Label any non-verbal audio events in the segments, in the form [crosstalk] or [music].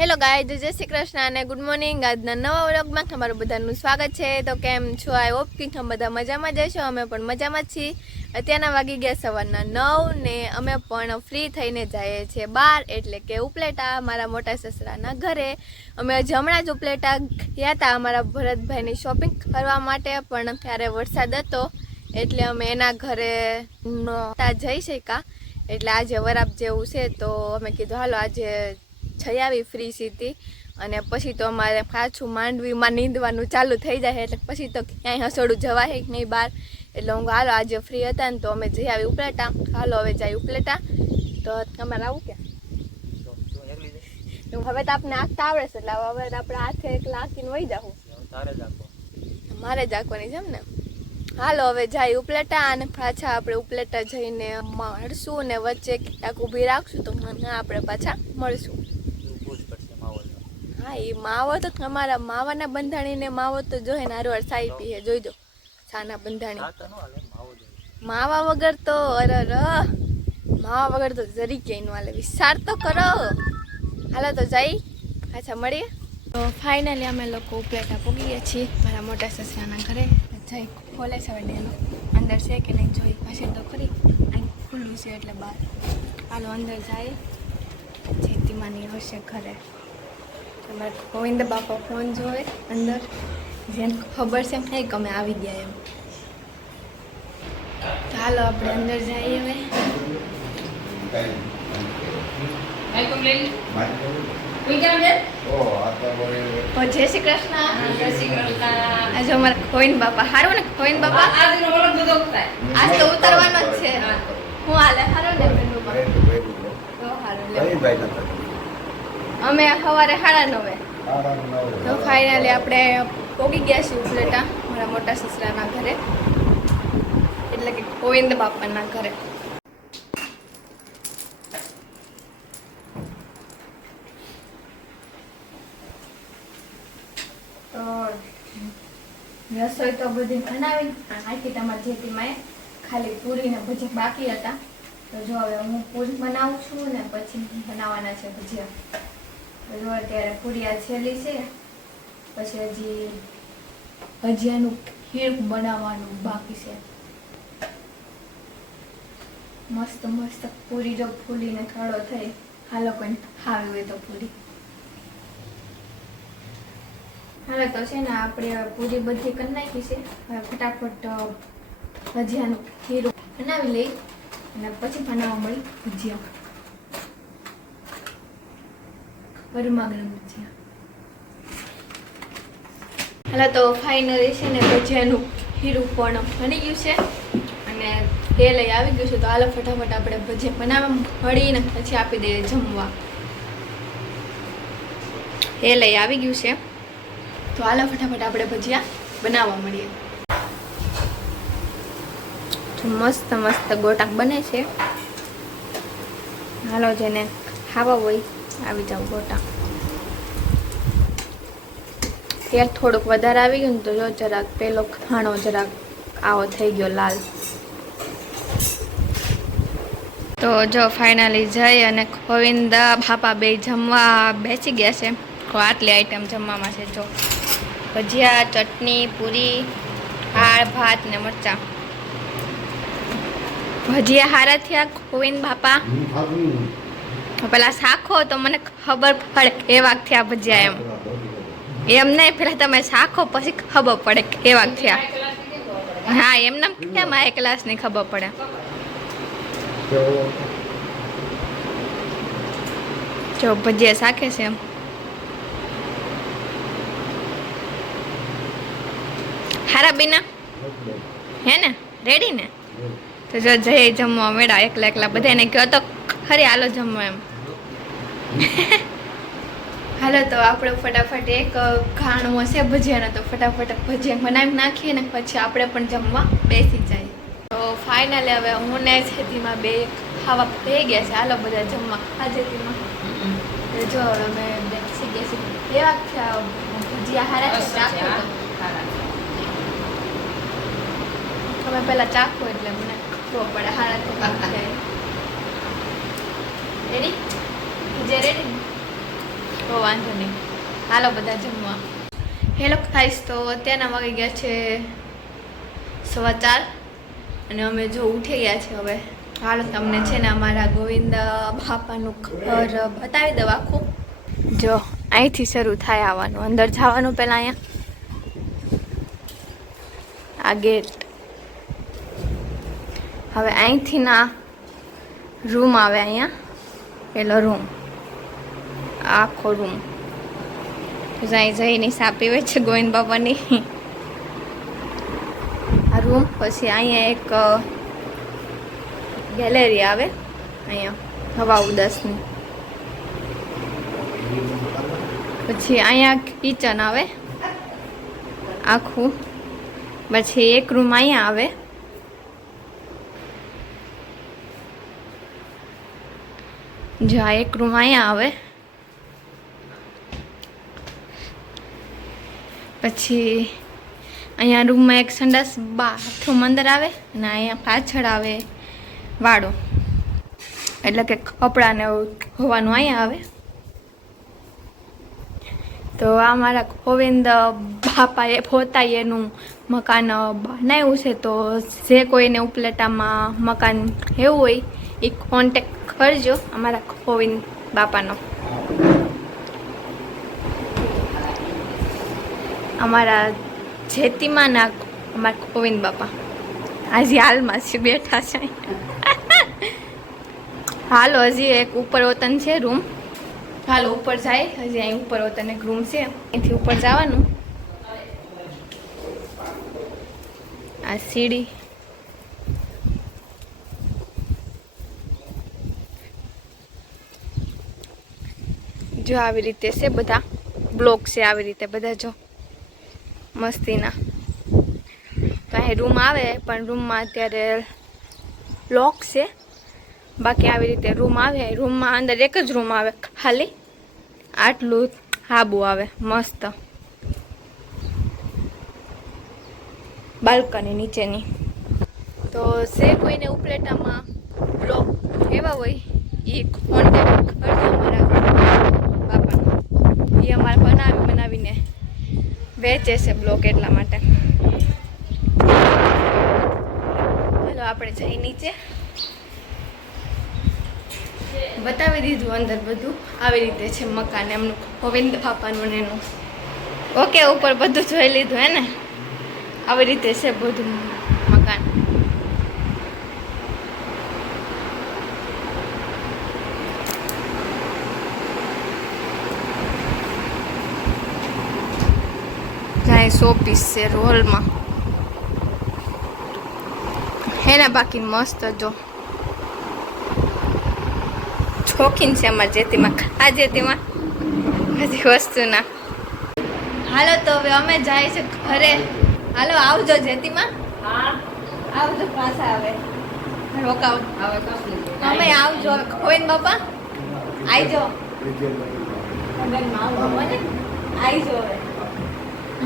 Hello ગાય જય શ્રી કૃષ્ણ અને good morning આજના નવા વ્લોગમાં તમારું બધાનું સ્વાગત છે. તો કેમ છો? આઈ હોપ કે તમે બધા મજામાં જશો અમે પણ મજામાં છીએ. અત્યારના વાગી ગયા સવારના નવ ને અમે પણ ફ્રી થઈને જઈએ છીએ બહાર, એટલે કે ઉપલેટા, મારા મોટા સસરાના ઘરે. અમે હમણાં જ ઉપલેટા ગયા હતા અમારા ભરતભાઈની શોપિંગ કરવા માટે, પણ ત્યારે વરસાદ હતો, એટલે અમે એના ઘરે નહોતા જઈ શક્યા. એટલે આજે વરાપ જેવું છે, તો અમે કીધું, હાલો, આજે જઈ આવી ફ્રી સીધી. અને પછી તો અમારે પાછું માંડવીમાં નીંદવાનું ચાલુ થઈ જાય એટલે પછી તો ક્યાંય હસોડું જવાય કે નહીં બહાર. એટલે હું હાલો આજે ફ્રી હતા ને તો અમે જઈ આવી ઉપલેટા. હાલો હવે જાય ઉપલેટા. તો તમારે આવું ક્યાં? હવે તો આપણે આખતા આવડે છે એટલે હવે આપણે હાથે એક લાખીને વહી જાઉં મારે જ આંકવાની છે એમ ને? હાલો હવે જાય ઉપલેટા અને પાછા આપણે ઉપલેટા જઈને મળશું ને વચ્ચે ક્યાંક ઊભી રાખશું તો આપણે પાછા મળશું. હા એ માવો તો અમારા માવાના બંધાણીને માવો તો જોઈએ ને હારવાર સાઈ પીએ જોઈજો સાના બંધાણી. માવા વગર તો અરે ર માવા વગર તો જરી ક્યાંયનું હાલે વિચાર તો કરો. હાલો તો જઈ પાછા મળીએ. તો ફાઇનલી અમે લોકો ઉપલેટા પૂગીએ છીએ મારા મોટા સસરાના ઘરે. જઈ ખોલે છે હવે ડેલો. અંદર છે કે નહીં જોઈ પાછળ તો ખરી. અહીં ખુલ્લું છે એટલે બહાર. હાલો અંદર જાય. જેતીમાની હશે ઘરે. તમારે ગોવિંદ બાપા ફોન જોવે અંદર. જેને ખબર છે એમ થાય કે અમે આવી ગયા એમ. ચાલો આપણે અંદર જઈએ હવે. જય શ્રી કૃષ્ણ. આજે અમારા ગોવિંદ બાપા. હારું ને ખોઈન બાપા? આજ તો ઉતરવાનો જ છે. હું. હાલે હારો ને તો હારું લે. અમે સવારે સાડા નવે. તો ફાઇનલી આપણે પોગી ગયા છીએ ઉપલેટા મારા મોટા સસરાના ઘરે. એટલે કે ગોવિંદ બાપાના ઘરે. તો રસોઈ તો બધી બનાવી નાખી તમારી જેતીમાં ખાલી પૂરી ને ભજીયા બાકી હતા. તો જો હવે હું પૂરી બનાવું છું ને પછી બનાવવાના છે ભજીયા. જો અત્યારે પૂરિયા છેલ્લી છે. પછી હજી ભજીયાનું ખીર બનાવવાનું બાકી છે. મસ્ત મસ્ત પૂરી જો ફૂલીને ખડો થઈ હાલો કોઈ ખાવી હોય તો પૂરી. હાલો, તો છે ને આપણે પૂરી બધી કરી નાખી છે. હવે ફટાફટ ભજીયાનું ખીરું બનાવી લઈ અને પછી બનાવવા મળી ભજીયા ગરમા ગરમ ભજીયા હાલો તો ફાઇનલી છે ને ભજીયાનું હીરું પણ બની ગયું છે. અને તેલ લઈ આવી ગયું છે. તો હાલો ફટાફટ આપણે ભજીયા બનાવવા મળીને પછી આપી દઈએ જમવા. એ લઈ આવી ગયું છે. તો હાલો ફટાફટ આપણે ભજીયા બનાવવા મળીએ. મસ્ત મસ્ત ગોટાક બને છે. હાલો જેને ખાવા હોય આવી જાવ ગોટા. તેલ થોડુંક વધારે આવી ગયું ને તો જો જરાક પેલો ખાણો જરાક આવો થઈ ગયો લાલ. તો જો ફાઇનલી જઈ અને ગોવિંદ બાપા બે જમવા બેસી ગયા છે. આટલી આઈટમ જમવામાં છે જો. ભજીયા, ચટણી, પૂરી હાળ ભાત ને મરચાં. ભજીયા હારા થયા ગોવિંદ બાપા. પેલા શાખો તો મને ખબર પડે કેવા થયા ભજીયા એમ. એમ નહીં, પેલા તમે શાખો પછી ખબર પડે કેવા થયા. હા એમને કેમ આ ક્લાસની ખબર પડે? જો ભજીયા શાખે છે એમ. હારા બીના? હે ને? રેડી ને? તો જો જઈ જમવા મેળા એકલા એકલા બધાને કહો તો ખરી, હાલો જમવા એમ. હાલો તો આપણે ફટાફટ એક ઘાણું હશે ભજીયાનો. તો ફટાફટ ભજીયા બનાવી નાખીએ ને પછી આપણે પણ જમવા બેસી જઈએ તો ફાઇનલી હવે હું ને છેતીમાં બે ખાવા થઈ ગયા છે. હાલો બધા જમવા. આ તો જો હવે અમે બેસી ગયા છીએ કેવા ભજીયા હારા છે? ચાખો તમે પહેલાં ચાખો એટલે મને ખબર પડે. હારા તો રેડી જે રેડી તો વાંધો નહીં. હાલો બધા જમવા. હેલો ખાઈશ તો અત્યારના વાગી ગયા છે સવા ચાર અને અમે જો ઉઠી ગયા છે હવે. હાલો તમને છે ને અમારા ગોવિંદ બાપાનું ઘર બતાવી દઉં આખું. જો, અહીંથી શરૂ થાય આવવાનું. અંદર જવાનું પહેલાં અહીંયા. આ ગેટ હવે અહીંથી ના રૂમ આવે અહીંયા. પેલો રૂમ આખો રૂમ અહીં જઈને સાપી હોય છે ગોવિંદ બાપાની આ રૂમ પછી અહીંયા એક ગેલેરી આવે. અહીંયા હવા ઉદાસની. પછી અહીંયા કિચન આવે. આખું. પછી એક રૂમ અહીંયા આવે. જ્યાં એક રૂમ અહીંયા આવે. પછી અહીંયા રૂમમાં એક સંડાસ બાથરૂમ અંદર આવે અને અહીંયા પાછળ આવે વાડો. એટલે કે કપડાને ધોવાનું અહીંયા આવે. તો આ મારા ગોવિંદ બાપાએ, પોતાએ એનું મકાન બનાવ્યું છે. તો જે કોઈને ઉપલેટામાં મકાન એવું હોય, એ કોન્ટેક કરજો અમારા ગોવિંદ બાપાનો. અમારા જેતીમાં ના અમારા ગોવિંદ બાપા. આજે હાલમાં છે બેઠા છે. હાલો, હજી એક ઉપર વતન છે રૂમ હાલો, ઉપર જાય. હજી અહીં ઉપર વતન એક રૂમ છે. અહીંથી ઉપર જવાનું. આ સીડી. જો આવી રીતે છે બધા. બ્લોક છે આવી રીતે બધા, જો. મસ્તીના. તો અહીં રૂમ આવે, પણ રૂમમાં અત્યારે લોક છે. બાકી આવી રીતે રૂમ આવે, રૂમમાં અંદર એક જ રૂમ આવે, ખાલી આટલું હાબુ આવે, મસ્ત. બાલ્કની નીચેની. તો છે કોઈને ઉપલેટામાં બ્લોક એવા હોય એ કોન્ટેક્ટ કરજો અમારા બાપાનો. એ અમારે બનાવી, બનાવીને વેચે છે બ્લોક એટલા માટે. ચાલો આપણે જઈ નીચે. બતાવી દીધું અંદર બધું. આવી રીતે છે મકાન એમનું, ગોવિંદ બાપાનું ને એનું. ઓકે, ઉપર બધું જોઈ લીધું, હે ને? આવી રીતે છે બધું મકાન જાય સો પીસ છે રોલમાં હે બાકી મસ્ત જો શોખીન છે અમારા જેતીમાં આ જેતીમાં બધી વસ્તુના હાલો તો હવે અમે જાય છે ઘરે હાલો આવજો જેતીમાં આવજો પાછા આવે રોકાવ અમે આવજો હવે બાપા આવજો આઈજો હવે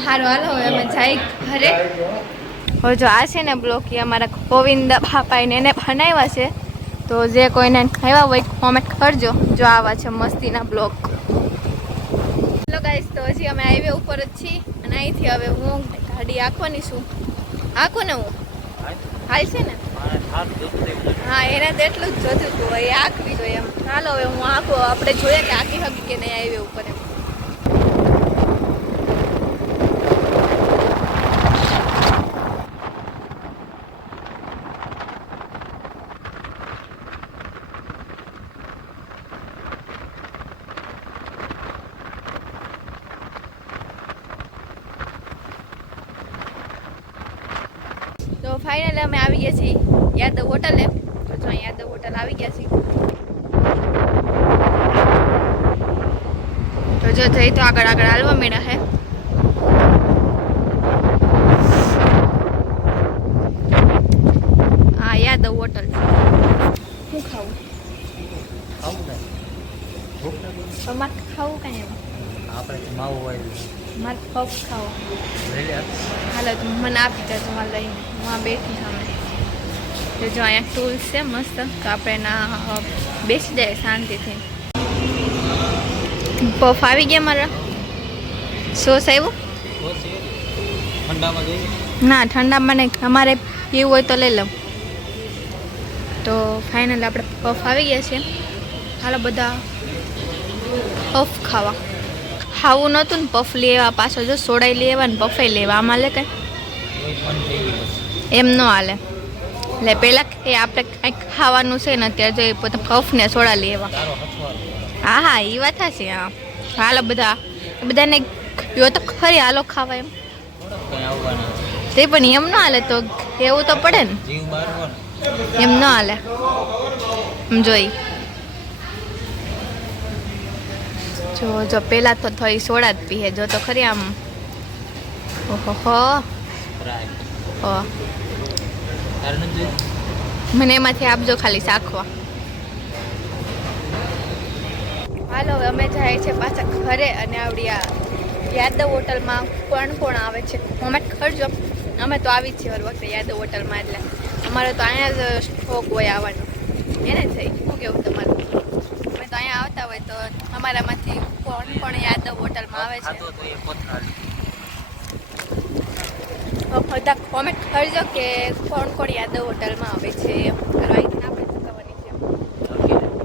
હારું, હાલો, હવે અમે જાય ઘરે. હવે જો આ છે ને બ્લોક એ અમારા ગોવિંદ બાપાઈને એને બનાવ્યા છે. તો જે કોઈને ખાવા હોય કોમેન્ટ કરજો, જો આવા છે મસ્તીના બ્લોક. હેલો ગાઈસ તો હજી અમે હાઈવે ઉપર જ છીએ અને અહીંથી હવે હું ગાડી આંખવાની છું. આંખો ને હું? હાલ છે ને? હા, એને તો એટલું જ જોતું હતું, એ આંખવી જોઈએ એમ. હાલો, હવે હું આંખો આપણે જોઈએ કે આખી હકી કે નહીં હાઈવે ઉપર એમ તો ફાઇનલ અમે આવી ગયા છીએ યાદવ હોટલે તો યાદવ હોટલ આવી ગયા છીએ. તો જો જઈ તો આગળ આગળ હાલવા મેળા હે. હા યાદવ હોટલ શું ખાવું? તમારે ખાવું કાંઈ એમ. આપણે માવું હોય મારે પગ ખાવો હાલો મને આપી દેજો માં લઈને હું બેઠી સામે. તો જો અહીંયા ટૂલ્સ છે, મસ્ત. તો આપણે એના બેસી જાય શાંતિથી. પફ આવી ગયા મારા? સોસ આવ્યું ના, ઠંડામાં નહીં. અમારે પીવું હોય તો લઈ લઉં. તો ફાઇનલ આપણે પફ આવી ગયા છે. હાલો બધા પફ ખાવા. ખાવું નહોતું ને, પફ લેવા પાછો. જો સોડાઈ લેવા ને પફે લેવા આમાં લે કંઈ? એમ ન હાલે. એટલે પહેલાં એ આપણે કંઈક ખાવાનું છે ને અત્યારે જો એ પોતે પફને સોડા લેવા. હા હા એ વાત છે હા. હાલો બધા. બધાને યો તો ખરી હાલો ખાવા એમ. તે પણ એમ ન હાલે તો એવું તો પડે ને. એમ ન હાલે. એમ જોઈ. જો જો પેલા તો થોડી સોડા જ પીએ. જો તો ખરી આમ. ઓહો હો ફ્રાય હો. તારે નથી જોયું મને એમાંથી આપજો ખાલી શાખવા હાલો હવે અમે જાય છે પાછા ઘરે અને આવડી આ યાદવ હોટલમાં કોણ કોણ આવે છે? અમે ખરજો અમે તો આવી જ છીએ હર વખતે યાદવ હોટલમાં એટલે. અમારે તો અહીંયા જ શોખ હોય આવવાનો. એને થઈ. શું કેવું તમારું? અમે તો અહીંયા આવતા હોય તો અમારામાંથી કોણ કોણ યાદવ હોટલમાં આવે છે ખાધો તો એ કોથરાળી તો બધા કોમેન્ટ કરજો કે કોણ કોણ યાદવ હોટલમાં આવે છે. અહીંથી આપણે ચૂકવવાની છે.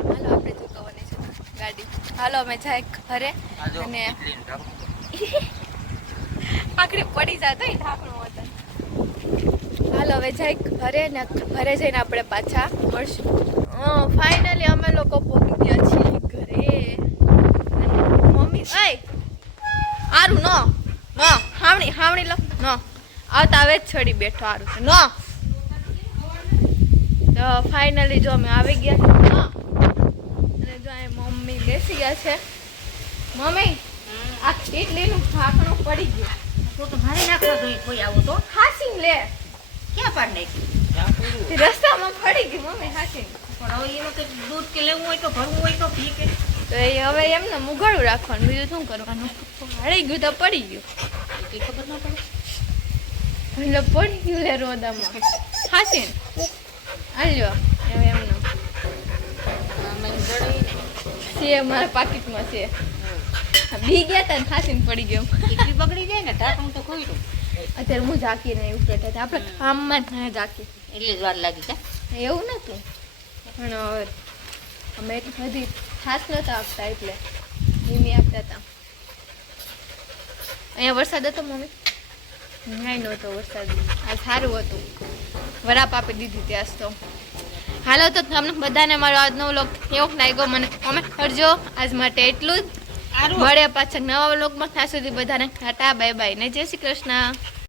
હાલો આપણે ચૂકવવાની છે ગાડી. હાલો અમે જાય ઘરે અને ઇડલીનું [laughs] પડી જાય તો ઢાંકણું હતું હાલો હવે જાય ઘરે ને ઘરે જઈને આપણે પાછા મળશું. ફાઇનલી અમે લોકો પહોંચી ગયા છીએ ઘરે. અને મમ્મી આરું ન નો હાવણી હાવણી લખ નો. આવતા આવે જ છડી બેઠો સારું છે. નો. તો ફાઇનલી જો અમે આવી ગયા. છે અને જો અહીં મમ્મી બેસી ગયા છે. મમ્મી આ ઇડલીનું ઢાંકણું પડી ગયું. તો તો મારે નાખવા જોઈએ કોઈ આવો તો. હાસીન લે. ક્યાં પાડ નાખી રસ્તામાં પડી ગયું મમ્મી હાસી પણ હવે કંઈક દૂધ કે લેવું હોય તો ભરવું હોય તો પી કે. તો એ હવે એમને મુગાડું રાખવાનું. બીજું શું કરવાનું? હળી ગયું તો પડી ગયું. ખબર ના પડે. એટલે પડી ગયું લે રોદામાં. હાસીન આલ્યો હવે એમ આમાં જડાઈ છે મારા પાકીટમાં છે. બી ગયા તા ને હાસીન પડી ગયો બગડી જાય ને ઢાંકણું તો ખોઈલું અત્યારે હું ઝાંકીને ઉપર હતા આપણે કામમાં જ ના ઝાંકી એટલે જ વાર લાગી જાય એવું નતું પણ અમે એટલી બધી ખાસ નતા આપતા એટલે ધીમી આપતા હતા અહીંયા વરસાદ હતો મમ્મી? નહીં નહોતો વરસાદ. આ સારું હતું. વરાપ આપી દીધી ત્યાં તો. હાલો તો તમને બધાને મારો આજનો વ્લોગ કેવો લાગ્યો મને કોમેન્ટ કરજો. આજ માટે એટલું જ. મળે પાછા નવા વ્લોગમાં. ત્યાં સુધી બધાને ટાટા બાય બાય ને જય શ્રી કૃષ્ણ.